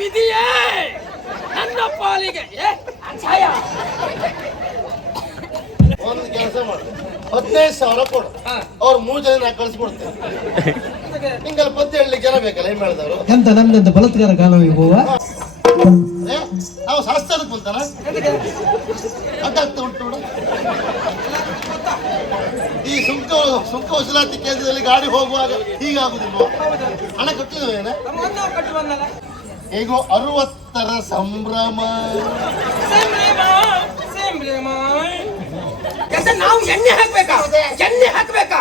ವಿಧಿಯೇ? ನನ್ನ ಪಾಲಿಗೆ. ಒಂದು ಕೆಲಸ ಮಾಡು. ಹದಿನೈದು ಸಾವಿರ ಕೊಡು. ಅವ್ರ ಅವ್ರು ಮೂರು ಜನ ನಾ ಕಳಿಸ್ಕೊಡ್ತೇನೆ. ನಿಂಗೆಲ್ಲ ಪತ್ತೆ ಹೇಳಲಿಕ್ಕೆ ಜನ ಬೇಕಲ್ಲ ಏನ್ ಮಾಡಿದವರು ಎಂತ ನಮ್ದೆಂತ ಬಲತ್ಕಾರ ಕಾಲ ಹೋಗುವ? ನಾವು ಶಾಸ್ತ್ರಕ್ಕೆ ಬಂತಾನ ಅಡ್ಡಾಗ್ತಾ ಉಂಟು ನೋಡು. ಈ ಸುಂಕ ಸುಂಕ ವಸೂಲಾತಿ ಕೇಂದ್ರದಲ್ಲಿ ಗಾಡಿ ಹೋಗುವಾಗ ಹೀಗಾಗುದಿಲ್ವ? ಹಣ ಕಟ್ಟಿದ್ದೇನೆ ಹೇಗೋ ಅರವತ್ತರ ಸಂಭ್ರಮ. ನಾವು ಎಣ್ಣೆ ಹಾಕ್ಬೇಕಾ? ಎಣ್ಣೆ ಹಾಕ್ಬೇಕಾ?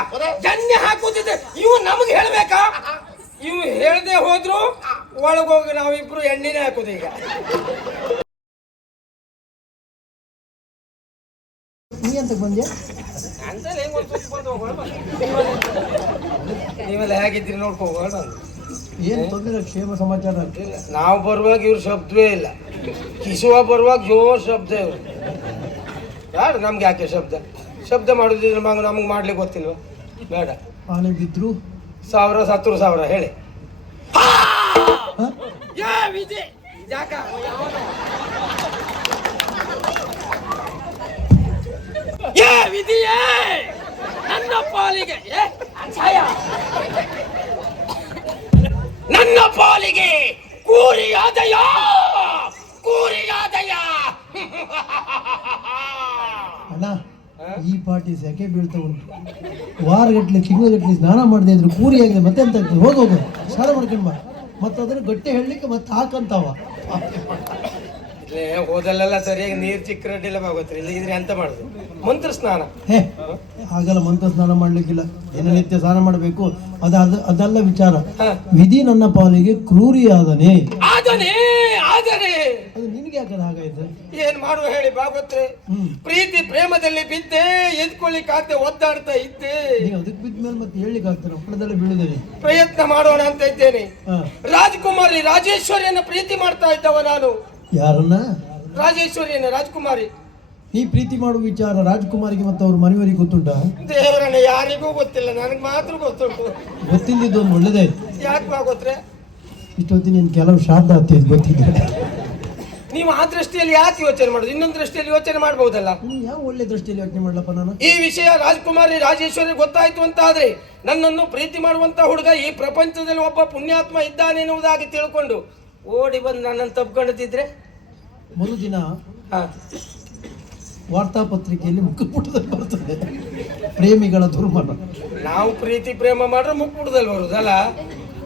ಎಣ್ಣೆ ಹಾಕುದಿದ್ರೆ ಇವು ನಮಗೆ ಹೇಳ್ಬೇಕಾ? ಇವು ಹೇಳ್ದೆ ಹೋದ್ರು ಒಳಗೋಗಿ ನಾವಿಬ್ರು ಎಣ್ಣೆನೇ ಹಾಕುದು ಈಗ. ನೀ ಅಂತ ಬಂದು? ನೀವೆಲ್ಲ ಹೇಗಿದ್ದೀರಿ ನೋಡ್ಕೋ. ಏನು ತೊಂದರೆ? ಕ್ಷೇಮ ಸಮಾಚಾರ ಇಲ್ಲ, ನಾವು ಬರುವಾಗ ಇವ್ರ ಶಬ್ದವೇ ಇಲ್ಲ. ಕಿಸುವ ಬರುವಾಗ ಜೋರ್ ಶಬ್ದ ಇವ್ರು. ಯಾರು ನಮ್ಗೆ ಯಾಕೆ ಶಬ್ದ? ಶಬ್ದ ಮಾಡುದಿದ್ರೆ ಮಗ ನಮ್ಗೆ ಮಾಡ್ಲಿಕ್ಕೆ ಗೊತ್ತಿಲ್ವಾ? ಬೇಡ. ಆನೆ ಬಿದ್ರು? ಸಾವಿರ ಸತ್ರು ಸಾವಿರ ಹೇಳಿ. ನನ್ನ ಪಾಲಿಗೆ. ನನ್ನ ಪಾಲಿಗೆ ಕೂರಿಯಾದಯ ಕೂರಿಯಾದಯ ಅಣ್ಣ, ಈ ಪಾರ್ಟಿ ಯಾಕೆ ಬೀಳ್ತಾ ಉಂಟು. ವಾರಗಟ್ಲೆ, ತಿಂಗಳಗಟ್ಲೆ ಸ್ನಾನ ಮಾಡದೆ ಇದ್ರು ಪೂರಿ ಆಗಿದೆ, ಮತ್ತೆ ಅಂತ ಹೋಗೋದು ಹೋಗಿ ಹೋಗು. ಸ್ನಾನ ಮಾಡ್ಕೊಂಡು ಬಾ. ಮತ್ತೆ ಅದನ್ನು ಗಟ್ಟಿ ಹೇಳಲಿಕ್ಕೆ ಮತ್ತೆ ಹಾಕಂತಾವ. ಹೋದಲ್ಲೆಲ್ಲ ಸರಿಯಾಗಿ ನೀರು ಚಿಕ್ಕರಡ್ಡಿಲ್ಲ ಬಾಗೋತ್ರಿ. ಇಲ್ಲಿದ್ರೆ ಎಂತ ಮಾಡುದು? ಮಂತ್ರ ಸ್ನಾನ. ಹೇ ಆಗಲ್ಲ ಮಂತ್ರ ಸ್ನಾನ ಮಾಡ್ಲಿಕ್ಕಿಲ್ಲ. ದಿನನಿತ್ಯ ಸ್ನಾನ ಮಾಡಬೇಕು. ಅದ ಅದೆಲ್ಲ ವಿಚಾರ. ವಿಧಿ ನನ್ನ ಪಾಲಿಗೆ ಕ್ರೂರಿಯಾದನೆ ಆದನೆ. ಆದನೆ ಅದು ನಿನಗೆ ಹಾಗಾಯ್ತು? ಏನ್ ಮಾಡುವ ಹೇಳಿ ಭಾಗವತ್ರೆ ಪ್ರೀತಿ ಪ್ರೇಮದಲ್ಲಿ ಬಿದ್ದೆ ಕಾತೆ ಒದ್ದಾಡ್ತಾ ಇದ್ದೆ. ನೀವು ಅದಕ್ಕೆ ಬಿದ್ದ ಮೇಲೆ ಮತ್ತೆ ಹೇಳಲಿಕ್ಕೆ ಆಗ್ತಾರೆ ಹಪ್ಪಳದಲ್ಲೇ ಬೀಳುದೇನೆ. ಪ್ರಯತ್ನ ಮಾಡೋಣ ಅಂತ ಇದ್ದೇನೆ. ರಾಜಕುಮಾರಿ ರಾಜೇಶ್ವರಿಯನ್ನ ಪ್ರೀತಿ ಮಾಡ್ತಾ ಇದ್ದವ ನಾನು. ಯಾರನ್ನ? ರಾಜೇಶ್ವರಿಯನ್ನ ರಾಜಕುಮಾರಿ. ನೀ ಪ್ರೀತಿ ಮಾಡುವ ವಿಚಾರ ರಾಜ್ಕುಮಾರಿಗೆ ಮತ್ತು ಅವ್ರ ಮನೆಯವರಿಗೆ ಗೊತ್ತುಂಟ? ದೇವರನ್ನ ಯಾರಿಗೂ ಗೊತ್ತಿಲ್ಲ ನನಗೆ ಮಾತ್ರ ಗೊತ್ತುಂಟು ಗೊತ್ತಿಲ್ಲದಿದ್ದು ಒಂದು ಒಳ್ಳೇದಾಯ್ತು ಯಾಕೆ ಗೊತ್ತರೆ? ಇಷ್ಟೊತ್ತಿನ ನಿನ್ ಕೆಲವು ಶ್ರಾದ್ದ ಆಗ್ತಿದ್ ಗೊತ್ತಿದೆ. ನೀವು ಆ ದೃಷ್ಟಿಯಲ್ಲಿ ಯಾಕೆ ಯೋಚನೆ ಮಾಡೋದು? ಇನ್ನೊಂದು ದೃಷ್ಟಿಯಲ್ಲಿ ಯೋಚನೆ ಮಾಡಬಹುದಲ್ಲ ನೀನು ಯಾವ ಒಳ್ಳೆ ದೃಷ್ಟಿಯಲ್ಲಿ ಯೋಚನೆ ಮಾಡ್ಲಪ್ಪ ನಾನು? ಈ ವಿಷಯ ರಾಜಕುಮಾರಿ ರಾಜೇಶ್ವರಿ ಗೊತ್ತಾಯ್ತು ಅಂತ ಆದ್ರೆ ನನ್ನನ್ನು ಪ್ರೀತಿ ಮಾಡುವಂತ ಹುಡುಗ ಈ ಪ್ರಪಂಚದಲ್ಲಿ ಒಬ್ಬ ಪುಣ್ಯಾತ್ಮ ಇದ್ದಾನೆ ಎನ್ನುವುದಾಗಿ ತಿಳ್ಕೊಂಡು ಓಡಿ ಬಂದು ನನ್ನನ್ನು ತಪ್ಕೊಂಡಿದ್ದಿದ್ರೆ ಒಂದು ದಿನ ಹಾ ವಾರ್ತಾಪತ್ರಿಕೆಯಲ್ಲಿ ಮುಖಪುಟದಲ್ಲಿ ಬರ್ತದೆ. ಪ್ರೇಮಿಗಳ ದುರ್ಮರಣ. ನಾವು ಪ್ರೀತಿ ಪ್ರೇಮ ಮಾಡ್ರೆ ಮುಖಪುಟದಲ್ಲಿ ಬರುದಲ್ಲ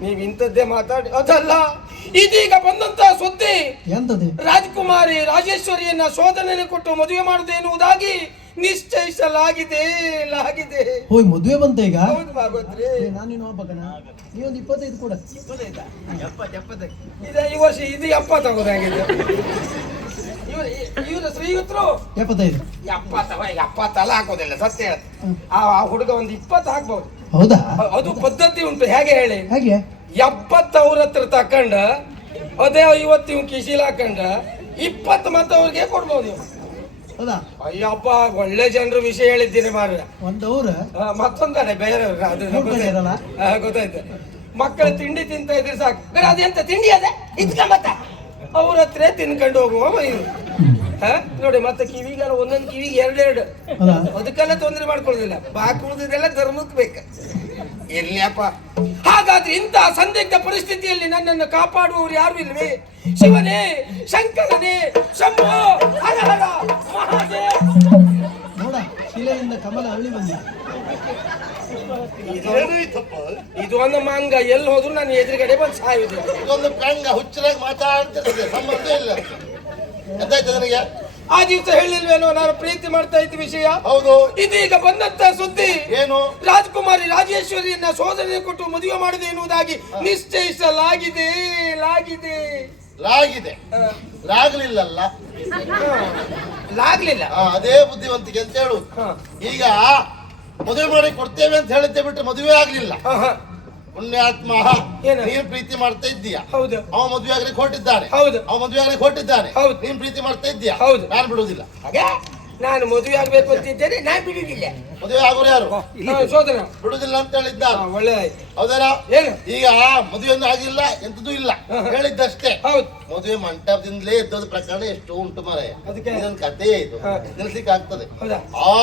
ನೀವು ಇಂಥದ್ದೇ ಮಾತಾಡಿ ಅದಲ್ಲ ಇದೀಗ ಬಂದಂತ ಸುದ್ದಿ. ಎಂತದೆ? ರಾಜಕುಮಾರಿ ರಾಜೇಶ್ವರಿಯನ್ನ ಶೋಧನೆ ಕೊಟ್ಟು ಮದುವೆ ಮಾಡುದು ಎನ್ನುವುದಾಗಿ ನಿಶ್ಚಯಿಸಲಾಗಿದೆ ಲಾಗಿದೆ ಹೋಯ್ ಮದುವೆ ಬಂತ ಈಗ? ಹೌದು ಭಾಗವತ್ರಿ. ಏ, ನಾನಿನ್ನು ಹಬ್ಬಕನ ಒಂದು ಇಪ್ಪತ್ತೈದು ಕೂಡ. ಇದು ಈ ವರ್ಷ ಇದು ಎಪ್ಪತ್ತಾಗೋದಾಗಿದೆ ಇವ್ರ ಶ್ರೀಯುತರು. ಎಪ್ಪತ್ತೈದು. ಎಪ್ಪತ್ತವ ಎಪ್ಪತ್ತಲ್ಲ ಹಾಕೋದಿಲ್ಲ ಸತ್ಯ ಆ ಆ ಹುಡುಗ ಒಂದು ಇಪ್ಪತ್ತು ಹಾಕ್ಬಹುದು ಹೌದಾ? ಅದು ಪದ್ಧತಿ ಉಂಟು ಹೇಗೆ ಹೇಳಿ? ಹಾಗೆ? ಎಪ್ಪತ್ತು ಅವ್ರ ಹತ್ರ ತಕೊಂಡ ಅದೇ ಐವತ್ತು ಇವ್ ಕಿಶಿಲ್ ಹಾಕೊಂಡ ಇಪ್ಪತ್ತು ಮತ್ತೆ ಅವ್ರಿಗೆ ಕೊಡ್ಬೋದು ನೀವು ಹೌದಾ? ಅಯ್ಯಪ್ಪ ಒಳ್ಳೆ ಜನರು ವಿಷಯ ಹೇಳಿದ್ದೀನಿ ಮಾರ್ರೆ. ಒಂದು ಅವ್ರ? ಆ, ಬೇರೆ ಅದು ಗೊತ್ತಾಯ್ತು. ಮಕ್ಕಳು ತಿಂಡಿ ತಿಂತ ಇದ್ರೆ ಸಾಕು. ಅದೆಂತ ತಿಂಡಿ ಅದೇ? ಇದ್ಕೊಂಬತ್ತ? ಅವ್ರ ಹತ್ರ ತಿನ್ಕೊಂಡು ಹೋಗುವ ಇವ್ರು. ಹಾ? ನೋಡಿ ಮತ್ತೆ ಕಿವಿಗೆಲ್ಲ ಒಂದೊಂದು ಕಿವಿಗೆ ಎರಡೆರಡು. ಅಲ್ಲ. ಅದಕ್ಕೆಲ್ಲ ತೊಂದರೆ ಮಾಡ್ಕೊಳ್ಳೋದಿಲ್ಲ. ಬಾಕಿ ಉಳಿದಿದ್ದೆಲ್ಲ ಧರ್ಮಕ್ಕೆ ಬೇಕು. ಎಲ್ಲಿಯಪ್ಪ? ಹಾಗಾದ್ರೆ ಇಂಥ ಸಂದಿಗ್ಧ ಪರಿಸ್ಥಿತಿಯಲ್ಲಿ ನನ್ನನ್ನು ಕಾಪಾಡುವವರು ಯಾರು ಇಲ್ವೇ? ಶಿವನೇ ಶಂಕರನೇ ಶಂಭೋ ಹರ ಹರ ಮಹಾದೇವ. ನೋಡ ಶಿಲೆಯಿಂದ ಕಮಲ ಹಳ್ಳಿ ಬಂದಿದೆ. ಇದು ಒಂದು ಮಾಂಗ ಎಲ್ಲಿ ಹೋದ್ರು ನಾನು ಎದುರುಗಡೆ ಬಂದು ಸಾಯುದು ಇದೊಂದು ಪೆಂಗ ಹುಚ್ಚರಾಗಿ ಮಾತಾಡ್ತಿರ್ತದೆ ಸಂಬಂಧ ಇಲ್ಲ. ಗೊತ್ತಾಯ್ತು ನನಗೆ? ಆ ದಿವಸ ಹೇಳಿಲ್ವೇನೋ ನಾನು ಪ್ರೀತಿ ಮಾಡ್ತಾ ಇದ್ದ ವಿಷಯ. ಹೌದು. ಇದೀಗ ಬಂದಂತ ಸುದ್ದಿ. ಏನು? ರಾಜಕುಮಾರಿ ರಾಜೇಶ್ವರಿಯನ್ನ ಸೋದರಿಗೆ ಕೊಟ್ಟು ಮದುವೆ ಮಾಡಿದೆ ಎನ್ನುವುದಾಗಿ ನಿಶ್ಚಯಿಸಲಾಗಿದೆ ಲಾಗಿದೆ. ಲಾಗಿದೆ. ಲಾಗ್ಲಿಲ್ಲಲ್ಲ? ಲಾಗ್ಲಿಲ್ಲ. ಆ, ಅದೇ ಬುದ್ಧಿವಂತಿಕೆ ಅಂತ ಹೇಳುದು ಈಗ ಮದುವೆ ಮಾಡಿ ಕೊಡ್ತೇವೆ ಅಂತ ಹೇಳಿದ್ದೆ ಬಿಟ್ಟು ಮದುವೆ ಆಗ್ಲಿಲ್ಲ. ಪುಣ್ಯಾತ್ಮ. ಏನು? ನೀನು ಪ್ರೀತಿ ಮಾಡ್ತಾ ಇದ್ದೀಯ? ಹೌದು. ಅವ ಮದುವೆ ಆಗ್ಲಿಕ್ಕೆ ಹೊರಟಿದ್ದಾನೆ ಹೌದು. ಅವ ಮದುವೆ ಆಗ್ಲಿಕ್ಕೆ ಹೊರಟಿದ್ದಾನೆ ಹೌದು. ನೀನ್ ಪ್ರೀತಿ ಮಾಡ್ತಾ ಇದ್ದೀಯ? ಹೌದು. ನಾನು ಬಿಡುವುದಿಲ್ಲ. ಹಾಗೆ? ನಾನು ಮದುವೆ ಆಗ್ಬೇಕು ಅಂತಿದ್ದೇನೆ ನಾನು ಬಿಡುವುದಿಲ್ಲ. ಮದುವೆ ಆಗೋರು ಯಾರು? ಸೋದರ. ಬಿಡುವುದಿಲ್ಲ ಅಂತ ಹೇಳಿದ್ದ ಹೇಳಿದ್ದಾನೆ ಒಳ್ಳೆ ಆಯ್ತು ಹೌದಾ ಏನು? ಈಗ ಮದುವೆ ಆಗಿಲ್ಲ ಎಂತದೂ ಇಲ್ಲ. ಹೇಳಿದ್ದಷ್ಟೇ. ಹೌದು. ಮದುವೆ ಮಂಟಪದಿಂದಲೇ ಎದ್ದೋದ ಪ್ರಕರಣ ಎಷ್ಟು ಉಂಟು ಮಾರಾಯ ಅದಕ್ಕೆ? ಇದೊಂದು ಕಥೆ ಇದು. ಹಾ. ಆಗ್ತದೆ. ಹೌದಾ? ಆ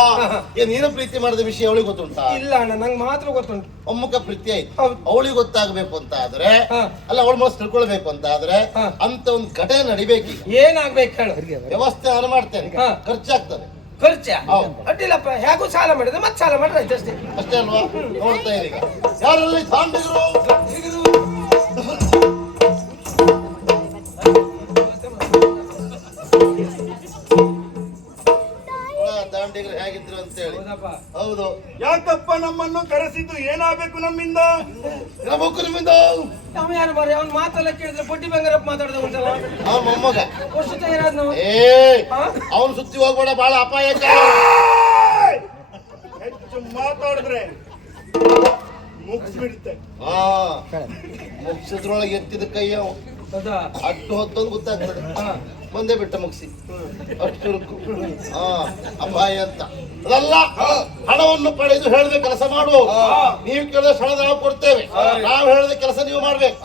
ಏ ನೀನು ಪ್ರೀತಿ ಮಾಡಿದ ವಿಷಯ ಅವಳಿಗೆ ಗೊತ್ತುಂಟಾ? ಇಲ್ಲ ಅಣ್ಣ ನಂಗೆ ಮಾತ್ರ ಗೊತ್ತುಂಟು. ಒಮ್ಮುಖ ಪ್ರೀತಿ ಆಯ್ತು. ಹೌದು. ಅವಳಿಗೆ ಗೊತ್ತಾಗಬೇಕು ಅಂತ ಆದ್ರೆ ಹಾ. ಅಲ್ಲ ಅವಳ ಮನಸ್ಸು ತಿಳ್ಕೊಳ್ಬೇಕು ಅಂತ ಆದ್ರೆ ಹಾ. ಅಂತ ಒಂದು ಘಟನೆ ನಡಿಬೇಕು ಏನಾಗ್ಬೇಕು ಹೇಳು. ವ್ಯವಸ್ಥೆ ನಾನು ಮಾಡ್ತೇನೆ. ಹಾ. ಖರ್ಚಾಗ್ತದೆ. ಖರ್ಚ? ಹೌದು. ಅಡ್ಡಿಲ್ಲಪ್ಪ ಹೇಗೂ ಸಾಲ ಮಾಡಿದ್ರೆ ಮತ್ತೆ ಸಾಲ ಮಾಡ್ರೆ ಆಯ್ತು ಅಷ್ಟೇ. ಅಷ್ಟೇ ಅಲ್ವಾ? ನೋಡ್ತಾ ಇರಿ ಈಗ. ಯಾರಲ್ಲಿ ತಾಂಡಿದ್ರು. ಯಾಕಪ್ಪ ನಮ್ಮನ್ನು ಕರೆಸಿದ್ದು ಏನಾಗಬೇಕು ನಮ್ಮಿಂದ? ನಮ್ಮಕ್ಕೂ ನಿಮ್ಮಿಂದ? ಅವ ಯಾರು ಬಾರಿ? ಅವ್ನ ಮಾತೆಲ್ಲ ಕೇಳಿದ್ರೆ ಪುಟ್ಟಿ ಬಂಗಾರಪ್ಪ ಮಾತಾಡ್ದ ಉಂಟಲ್ಲ? ಆ ಮೊಮ್ಮಗ. ವರ್ಷ ನಾವು. ಏ ಅವನು ಅವನ್ ಸುತ್ತಿ ಹೋಗ್ಬೇಡ ಬಹಳ ಅಪಾಯಕ. ಹೆಚ್ಚು ಮಾತಾಡಿದ್ರೆ ಮುಗಿಸ್ಬಿಡುತ್ತೆ. ಹಾ ಮುಗಿಸಿದ್ರೊಳಗೆ ಎತ್ತಿದ ಕೈ ಅವ. ಅಟ್ಟು ಹೊತ್ತೊಂದು ಗೊತ್ತಾಗ್ತದೆ. ಹಾ. ಬಂದೇ ಬಿಟ್ಟ ಮುಗಿಸಿ. ಅಷ್ಟು ಹಾ ಅಪಾಯ ಅಂತ. ಅದಲ್ಲ ಹಣವನ್ನು ಪಡೆದು ಹೇಳಿದ ಕೆಲಸ ಮಾಡುವ ನೀವು ಕೇಳಿದ ಹಣ ನಾವು ಕೊಡ್ತೇವೆ. ನಾವು ಹೇಳಿದ ಕೆಲಸ ನೀವು ಮಾಡ್ಬೇಕು.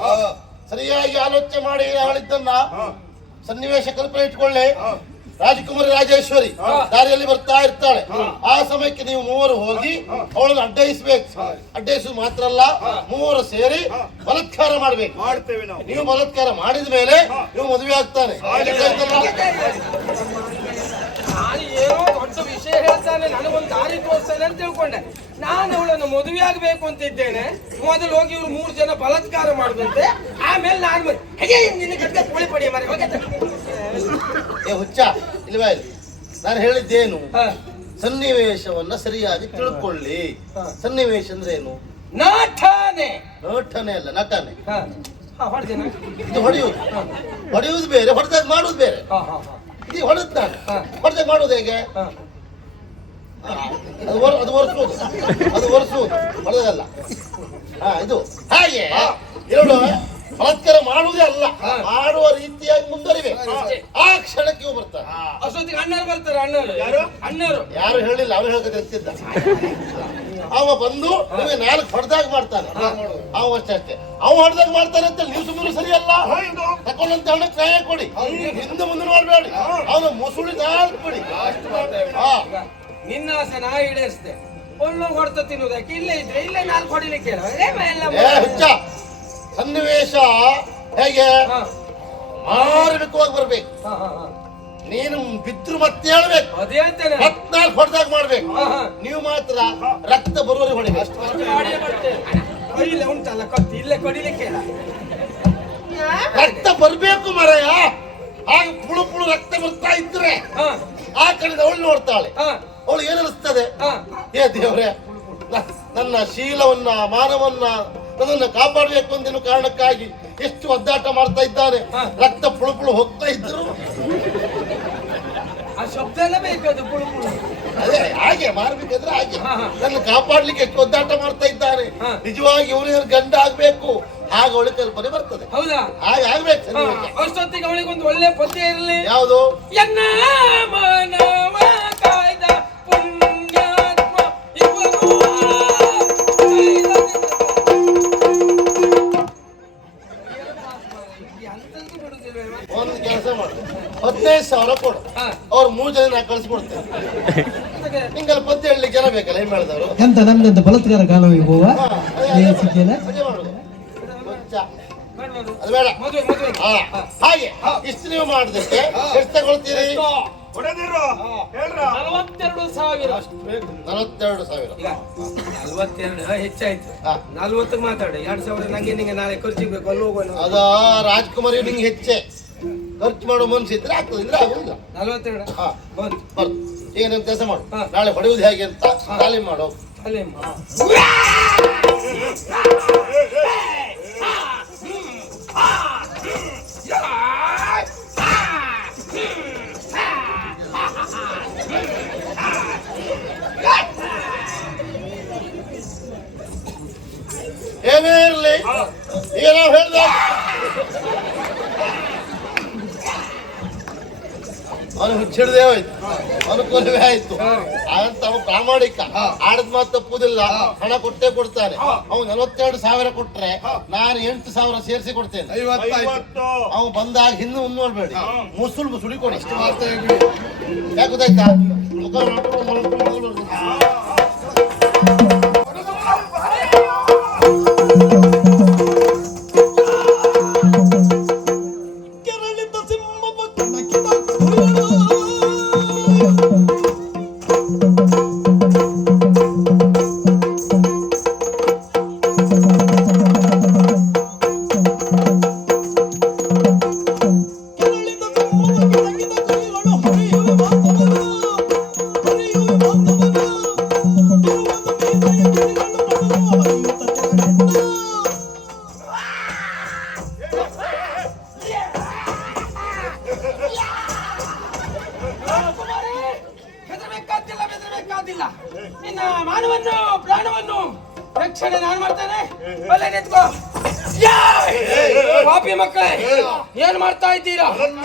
ಸರಿಯಾಗಿ ಆಲೋಚನೆ ಮಾಡಿ ಹೇಳಿದ್ದನ್ನ ಸನ್ನಿವೇಶ ಕಲ್ಪನೆ ಇಟ್ಕೊಳ್ಳಿ ರಾಜಕುಮಾರಿ ರಾಜೇಶ್ವರಿ ದಾರಿಯಲ್ಲಿ ಬರ್ತಾ ಇರ್ತಾಳೆ. ಆ ಸಮಯಕ್ಕೆ ನೀವು ಮೂವರು ಹೋಗಿ ಅವಳನ್ನು ಅಡ್ಡಯಿಸ್ಬೇಕು ಅಡ್ಡಯಿಸುದು ಮಾತ್ರ ಅಲ್ಲ ಮೂವರು ಸೇರಿ ಬಲತ್ಕಾರ ಮಾಡ್ಬೇಕು. ಮಾಡ್ತೇವೆ ನಾವು. ಬಲತ್ಕಾರ ಮಾಡಿದ ಮೇಲೆ ನೀವು ಮದುವೆ ಆಗ್ತಾನೆ. ವಿಷಯ ಹೇಳ್ತಾನೆ ನನಗೊಂದು ದಾರಿ ತೋರಿಸ್ತಾನೆ ಅಂತ ತಿಳ್ಕೊಂಡೆ. ನಾನು ಅವಳನ್ನು ಮದುವೆ ಆಗ್ಬೇಕು ಅಂತಿದ್ದೇನೆ. ಮೊದಲು ಹೋಗಿ ಇವ್ರು ಮೂರು ಜನ ಬಲಾತ್ಕಾರ ಮಾಡಿದಂತೆ. ಆಮೇಲೆ ನಾನು ಹೇಗೆ ನಿನ್ನ ಗದ್ದೆ ಕೋಳಿ ಪಡಿ ಮರೆ ಏ ಹುಚ್ಚ ಇಲ್ವಾ ಇಲ್ಲಿ? ನಾನು ಹೇಳಿದ್ದೇನು. ಸನ್ನಿವೇಶವನ್ನ ಸರಿಯಾಗಿ ತಿಳ್ಕೊಳ್ಳಿ. ಸನ್ನಿವೇಶ ಅಂದ್ರೆ ಏನು? ನಾಠಾನೆ ನಟನೆ ಅಲ್ಲ ನಟನೆ ಇದು ಹೊಡೆಯುವುದು. ಹೊಡೆಯುವುದು ಬೇರೆ ಹೊಡೆದಾಗ ಮಾಡುವುದು ಬೇರೆ. ಇದು ಹೊಡೆದ್ ನಾನು. ಹೊಡೆದಾಗ ಮಾಡುವುದು ಹೇಗೆ? ಹಾ. ಅದು ವರ್ಷ ಅದು ಅದು ಹೊಡೆದಲ್ಲ ಹಾ ಇದು. ಹಾಗೆ. ಎರಡು ಬಲಾತ್ಕಾರ ಮಾಡುವುದೇ ಅಲ್ಲ. ಮಾಡುವ ರೀತಿಯಾಗಿ ಮುಂದುವರಿಬೇಕು ಆ ಕ್ಷಣಕ್ಕೆ ಇವು ಬರ್ತಾರೆ. ಅಷ್ಟೊತ್ತಿಗೆ ಅಣ್ಣರು ಬರ್ತಾರೆ ಅಣ್ಣರು ಯಾರು? ಅಣ್ಣರು ಯಾರು ಹೇಳಿಲ್ಲ ಅವ್ರು ಹೇಳ್ಕೊತ ಎತ್ತಿದ್ದ. ಅವ ಬಂದು ನಿಮಗೆ ನಾಲ್ಕು ಹೊಡೆದಾಗ ಮಾಡ್ತಾನೆ. ಅವ ಅಷ್ಟೇ ಅಷ್ಟೇ. ಅವ ಹೊಡೆದಾಗ ಮಾಡ್ತಾನೆ ಅಂತ ನೀವು ಸುಮ್ಮನೆ ಸರಿಯಲ್ಲ? ಅಲ್ಲ ತಕೊಂಡಂತ ಹಣ ನ್ಯಾಯ ಕೊಡಿ. ಹಿಂದೆ. ಮುಂದೆ ನೋಡ್ಬೇಡಿ. ಅವನು ಮುಸುಳಿ ನಾಲ್ಕು ಬಿಡಿ. ಹಾ. ನಿನ್ನ ಆಸೆ ನಾ ಈಡೇರಿಸ್ದೆ. ಒಳ್ಳು ಹೊಡೆತ ತಿನ್ನುವುದಕ್ಕೆ ಇಲ್ಲೇ ಇದ್ರೆ ಇಲ್ಲೇ ನಾಲ್ಕು ಹೊಡಿಲಿಕ್ಕೆ ಹುಚ್ಚ ಸನ್ನಿವೇಶ ಹೇಗೆ? ಮಾರ್ಮಿಕವಾಗಿ ಬರ್ಬೇಕು. ಹಾ, ಹಾ, ಹಾ. ನೀನು ಬಿದ್ರು ಮತ್ತೆ ಹೇಳ್ಬೇಕು. ಅದೇ ಅಂತೇನೆ ಹತ್ನಾಲ್ಕು ಹೊಡೆದಾಗ ಮಾಡ್ಬೇಕು. ನೀವು ಮಾತ್ರ ರಕ್ತ ಬರುವವರೆಗೆ ಹೊಡಿಬೇಕು. ಅಷ್ಟು. ಇಲ್ಲೇ ಉಂಟಲ್ಲ ಕತ್ತಿ ಇಲ್ಲೇ ಕೊಡಿಲಿಕ್ಕೆ. ರಕ್ತ ಬರ್ಬೇಕು ಮರಯ. ಹಾಗೆ ಪುಳು ಪುಳು ರಕ್ತ ಬರ್ತಾ ಇದ್ರೆ ಆ ಕಡೆ ಅವಳು ನೋಡ್ತಾಳೆ. ಹಾ, ಅವಳು ಏನ್ ಅನಿಸ್ತದೆ ಹಾ. ಏ ದೇವ್ರೆ ನನ್ನ ಶೀಲವನ್ನ ಮಾನವನ್ನ ನನ್ನನ್ನು ಕಾಪಾಡಬೇಕು ಒಂದಿನ ಕಾರಣಕ್ಕಾಗಿ ಎಷ್ಟು ಒದ್ದಾಟ ಮಾಡ್ತಾ ಇದ್ದಾನೆ. ರಕ್ತ ಪುಳುಪುಳು ಪುಳು ಹೋಗ್ತಾ ಇದ್ರು. ಆ ಶಬ್ದ ಎಲ್ಲ ಬೇಕದು ಅದೇ ಹಾಗೆ ಮಾಡ್ಬೇಕಾದ್ರೆ ಹಾಗೆ. ನನ್ನ ಕಾಪಾಡ್ಲಿಕ್ಕೆ ಎಷ್ಟು ಒದ್ದಾಟ ಮಾಡ್ತಾ ಇದ್ದಾನೆ. ನಿಜವಾಗಿ ಇವನಿಗೆ ಗಂಡ ಆಗ್ಬೇಕು ಹಾಗೆ ಅವಳ ಕಲ್ಪನೆ ಬರ್ತದೆ. ಹೌದಾ? ಹಾಗೆ ಆಗ್ಬೇಕು. ಅಷ್ಟೊತ್ತಿಗೆ ಅವಳಿಗೊಂದು ಒಳ್ಳೆ ಪದ್ಯ ಇರಲಿ. ಯಾವುದು? ಎನ್ನ ಮಾನವ ನಿಂಗೆಲ್ಲ ಪದ್ಯ ಹೇಳಲಿಕ್ಕೆ ಜನ ಬೇಕಲ್ಲ ಏನ್ ಮಾಡಿದವರು? ಎಂತ ನಮ್ದಂತ ಬಲಾತ್ಕಾರ ಕಾಣವಿಬೋವ ಸಿಕ್ಕಿಲ್ಲ? ಅದೇ ಬೇಡ. ಹಾ, ಹಾಗೆ ಇಷ್ಟು ನೀವು ಮಾಡಿದಕ್ಕೆ ಎಷ್ಟು ತಗೊಳ್ತೀರಿ? ಹೊಡೆದಿರು. ಹೇಳ್ರ. ನಲವತ್ತೆರಡು ಸಾವಿರ. ನಲವತ್ತೆರಡು ಸಾವಿರ. ನಲ್ವತ್ತೆರಡು ಹೆಚ್ಚಾಯ್ತು. ನಲ್ವತ್ತಕ್ಕೆ ಮಾತಾಡಿ. ಎರಡ್ ಸಾವಿರ ನಂಗೆ ನಿಂಗೆ ನಾಳೆ ಖರ್ಚಿಗೆ ಬೇಕು ಅಲ್ಲಿ ಹೋಗೋಣ ಅದ ರಾಜ್ಕುಮಾರ್ ನಿಂಗೆ ಹೆಚ್ಚೆ. ಖರ್ಚು ಮಾಡೋ ಮನ್ಸಿದ್ರೆ ಆಗ್ತದೆ ಇದ್ರೆ ಆಗುದಿಲ್ಲ ನಲ್ವತ್ತೆರಡು. ಹಾ ಬಂತು ಬರ್ತು. ಈಗ ನೀವು ಕೆಲಸ ಮಾಡು. ಹಾ. ನಾಳೆ ಹೊಡೆಯುವುದು ಹೇಗೆ ಅಂತ ತಾಲೀಮ್ ಮಾಡು. ಅಲ್ಲೇ ಅವನು ಹೋಯ್ತು. ಅನುಕೂಲವೇ ಆಯ್ತು. ಅಂತ ಅವ ಪ್ರಾಮಾಣಿಕ. ಆಡದ್ ಮಾತು ತಪ್ಪುದಿಲ್ಲ ಹಣ ಕೊಟ್ಟೇ ಕೊಡ್ತಾನೆ ಅವ್ನು ನಲವತ್ತೆರಡು ಸಾವಿರ ಕೊಟ್ರೆ ನಾನು ಎಂಟು ಸಾವಿರ ಸೇರಿಸಿ ಕೊಡ್ತೇನೆ. ಅವ್ ಬಂದಾಗ ಹಿಂದೆ ಮುಂದ್ ನೋಡ್ಬೇಡಿ ಮುಸುಲ್ ಮುಸುಳಿ ಕೊಡಿ ಅಷ್ಟು ಮಾತ್ರ ಯಾಕೆ ಗೊತ್ತಾಯ್ತಾ? ಮುಖ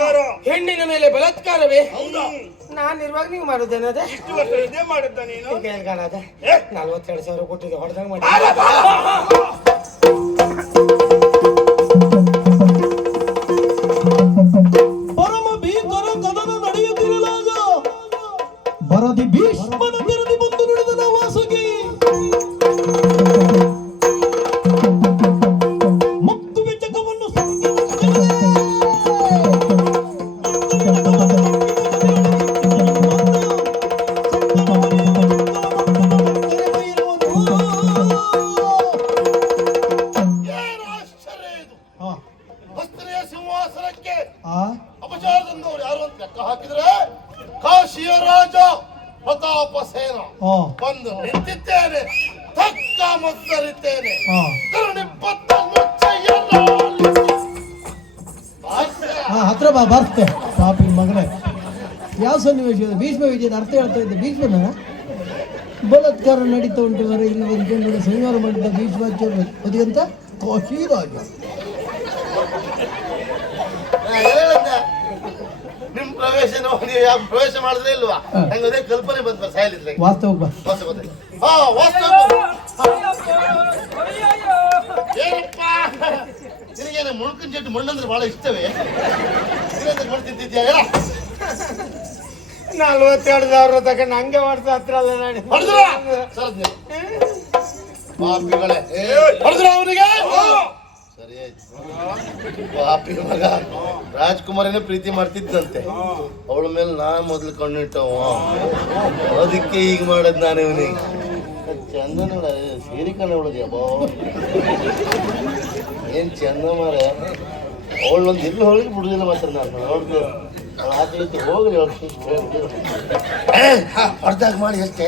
ಬಲಾತ್ಕಾರ ಹೆಣ್ಣಿನ ಮೇಲೆ ಬಲಾತ್ಕಾರವೇ? ಹೌದಾ. ನಾನು ಇರುವಾಗ ನೀವು ಮಾಡೋದೇನದೆ ಇಷ್ಟು ವರ್ಷ ಇದೇ ಮಾಡಿದ್ದ ನೀನು? ನಲ್ವತ್ತೆರಡು ಸಾವಿರ ಕೊಟ್ಟಿದ್ದೆ ಹೊಡೆದಂಗ್ ಮಾಡಿ. ಹತ್ರ ಪಾಪಿನ ಮಗನೇ. ಯಾವ ಸನ್ನಿವೇಶ? ಭೀಷ್ಮ ವಿಜಯದ ಅರ್ಥ ಹೇಳ್ತಾ ಇದ್ದೆ ಭೀಷ್ಮನ? ಬಲತ್ಕಾರ ನಡೀತಾ ಉಂಟು ವರ ಇಲ್ಲಿ ಬಂದ್ಕೊಂಡು ಸಂಹಾರ ಮಾಡಿದ್ದ ಭೀಷ್ಮಾಚಾರ್ಯ ಅದಿಗಂತ ಕಾಶಿರಾಜ. ರಾಜ ನಿಮ್ ಪ್ರವೇಶ ನೀವು ಯಾವ ಪ್ರವೇಶ ಮಾಡಿದ್ರೆ ಇಲ್ವಾ? ನಂಗೆ ಅದೇ ಕಲ್ಪನೆ ಬಂತ ಸಾಯಲಿದ್ರೆ. ವಾಸ್ತವ ವಾಸ್ತವ ಏನಪ್ಪ? ನಿನಗೇನು ಮುಳುಕಿನ ಜಟ್ಟು ಮಣ್ಣಂದ್ರೆ ಬಹಳ ಇಷ್ಟವೇ? ತಿಂತಿದ್ಯಾ? ಹೇಳ. ನಲ್ವತ್ತೆರಡು ಸಾವಿರ ತಗೊಂಡು ಹಂಗೆ ಮಾಡ್ತಾ ಹತ್ರ ಅಲ್ಲ ನಾನು. ಹೊಡೆದ್ರ. ಪಾಪಿಗಳೇ. ಹೊಡೆದ್ರ ಅವನಿಗೆ? ಸರಿ ಆಯ್ತು. ಪಾಪಿ ಮಗ. ರಾಜ್ಕುಮಾರನೇ ಪ್ರೀತಿ ಮಾಡ್ತಿದ್ದಂತೆ. ಅವಳ ಮೇಲೆ ನಾನ್ ಮೊದ್ಲು ಕಣ್ಣಿಟ್ಟವ ಅದಕ್ಕೆ ಈಗ ಮಾಡದ್ ನಾನು ಇವನಿಗೆ ಚಂದ ನೋಡ ಸೀರೆ ಕಣ್ಣ ಹೊಡೆದ್ಯಪ್ಪ ಏನ್ ಚಂದ ಮಾರ ಅವಳೊಂದು ಇಲ್ಲಿ ಹೋಗಿ ಬಿಡುದಿಲ್ಲ ಮಾತ್ರ ನಾನು ನೋಡ್ದೆ ಅವಳ ಹಾಕಲಿಕ್ಕೆ ಹೋಗ್ಲಿ ಹೊಡೆದಾಗ ಮಾಡಿ ಅಷ್ಟೇ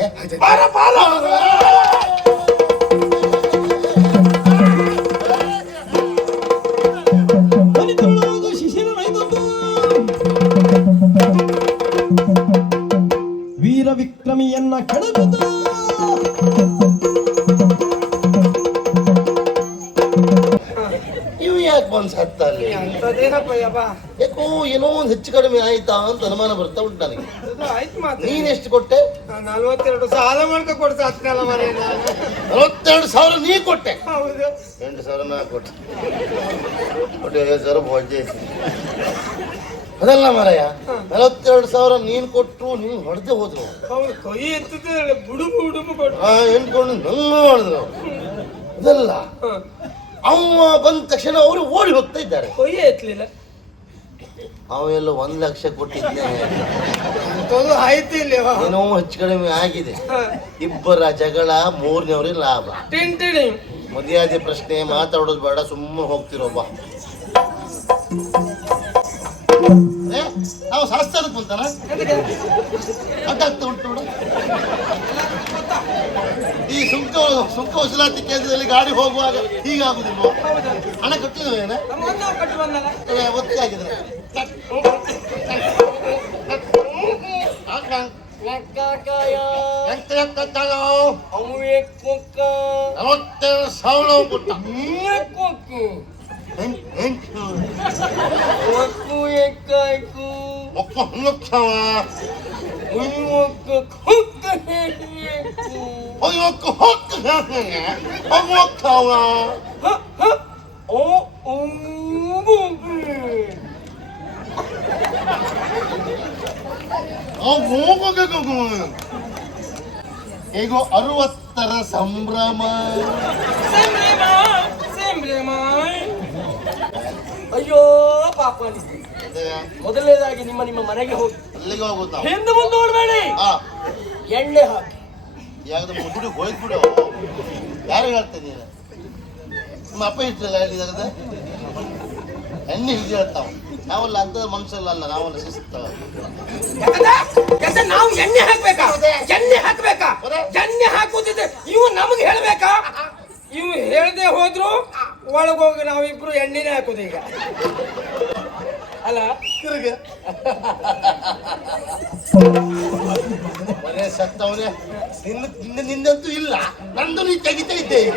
ಹೆಚ್ಚು ಕಡಿಮೆ ಆಯ್ತಾ ಅಂತ ಅನುಮಾನ ಬರ್ತಾ ಉಂಟು ನನಗೆ. ಆಯ್ತು ಮಾತ್ರ. ನೀನ್ ಎಷ್ಟು ಕೊಟ್ಟೆ? ನಲ್ವತ್ತೆರಡು ಸಾಲ ಮಾಡ್ಕೊ ಕೊಡ್ತಾ ಹತ್ತನಲ್ಲ ಮರ ನಲವತ್ತೆರಡು ಸಾವಿರ ನೀ ಕೊಟ್ಟೆ. ಹೌದು. ಎಂಟು ಸಾವಿರ ನಾ ಕೊಟ್ಟೆ. ಒಟ್ಟು ಐವತ್ತು ಸಾವಿರ ಭೋಜೆ ಅದಲ್ಲ ಮಾರಾಯ ನಲವತ್ತೆರಡು ಸಾವಿರ ನೀನ್ ಕೊಟ್ಟರು ನೀನ್ ಹೊಡೆದೇ ಹೋದ್ರು. ಹೌದು ಕೈ ಎತ್ತಿದ್ರೆ ಬುಡುಬು ಬುಡುಬು ಆ ಎಂಟ್ಕೊಂಡು ನಂಗ ಮಾಡಿದ್ರು ಅದಲ್ಲ ಅಮ್ಮ ಅವ ಬಂದ ತಕ್ಷಣ ಅವರು ಓಡಿ ಹೋಗ್ತಾ ಇದ್ದಾರೆ. ಕೊಯ್ಯ ಎತ್ತಲಿಲ್ಲ ಅವೆಲ್ಲ ಒಂದ್ ಲಕ್ಷ ಕೊಟ್ಟಿದ್ದೆ ಅಂತದು ಆಯ್ತು ಇಲ್ಲಿ ಏನೋ ಹೆಚ್ಚು ಕಡಿಮೆ ಆಗಿದೆ. ಇಬ್ಬರ ಜಗಳ ಮೂರನೇವ್ರಿಗೆ ಲಾಭ. ಮರ್ಯಾದೆ ಪ್ರಶ್ನೆ ಮಾತಾಡೋದು ಬೇಡ ಸುಮ್ಮನೆ ಹೋಗ್ತಿರೋಬ್ಬ ಬಾ. ನಾವು ಶಾಸ್ತ್ರ ಉಂಟು ಈ ಸುಂಕ ಸುಂಕ ವಸೂಲಾತಿ ಕೇಂದ್ರದಲ್ಲಿ ಗಾಡಿ ಹೋಗುವಾಗ ಹೀಗಾಗುದಿಲ್ವ? ಹಣ ಕಟ್ಟಿದ್ವೇನೆ ಒತ್ತಿ ಆಗಿದ್ರೆ ನಲವತ್ತೆರಡು ಸಾವಿರ ಕೊಟ್ಟ ಎಂಟ್- ಎಂಟು ಒಕ್ಕ ಹೋಗಬೇಕು ಹೇಗೋ ಅರವತ್ತರ ಸಂಭ್ರಮ ಅಯ್ಯೋ ಪಾಪ ಅನಿಸ್ತು ಮೊದಲನೇದಾಗಿ ನಿಮ್ಮ ನಿಮ್ಮ ಮನೆಗೆ ಹೋಗಿ. ಅಲ್ಲಿಗೆ ಹೋಗುತ್ತಾ? ಹಿಂದೆ ಮುಂದೆ ನೋಡ್ಬೇಡಿ. ಆ. ಎಣ್ಣೆ ಹಾಕಿ. ಯಾವ್ದು ಮುಗುಡು ಹೋಗ್ಬಿಡು ಯಾರು ಹೇಳ್ತೇನೆ ನೀನು ನಿಮ್ಮ ಅಪ್ಪ ಇಷ್ಟಲ್ಲ ಹೇಳಿದಾಗ? ಎಣ್ಣೆ ಹಿಡಿದು ಹೇಳ್ತಾವ ನಾವಲ್ಲ ಅಂತ ಮನುಷ್ಯಲ್ಲ ಅಲ್ಲ ನಾವಲ್ಲ ಶಿಸ್ತು. ಯಾಕಂದ್ರೆ? ನಾವು ಎಣ್ಣೆ ಹಾಕ್ಬೇಕಾ? ಎಣ್ಣೆ ಹಾಕ್ಬೇಕಾ? ಎಣ್ಣೆ ಹಾಕುದಿದ್ರೆ ಇವು ನಮಗೆ ಹೇಳ್ಬೇಕಾ? ಇವು ಹೇಳ್ದೆ ಹೋದ್ರು ಒಳಗೋಗಿ ನಾವಿಬ್ರು ಎಣ್ಣೆನೇ ಹಾಕೋದು ಈಗ. ಅಲ್ಲ? ತಿರುಗ. ಮನೆ ಸತ್ತವನೇ ನಿನ್ನ ನಿನ್ನ ನಿಂದಂತೂ ಇಲ್ಲ. ನಂದು ನೀ ತೆಗಿತಾ ಇದ್ದೆ ಈಗ.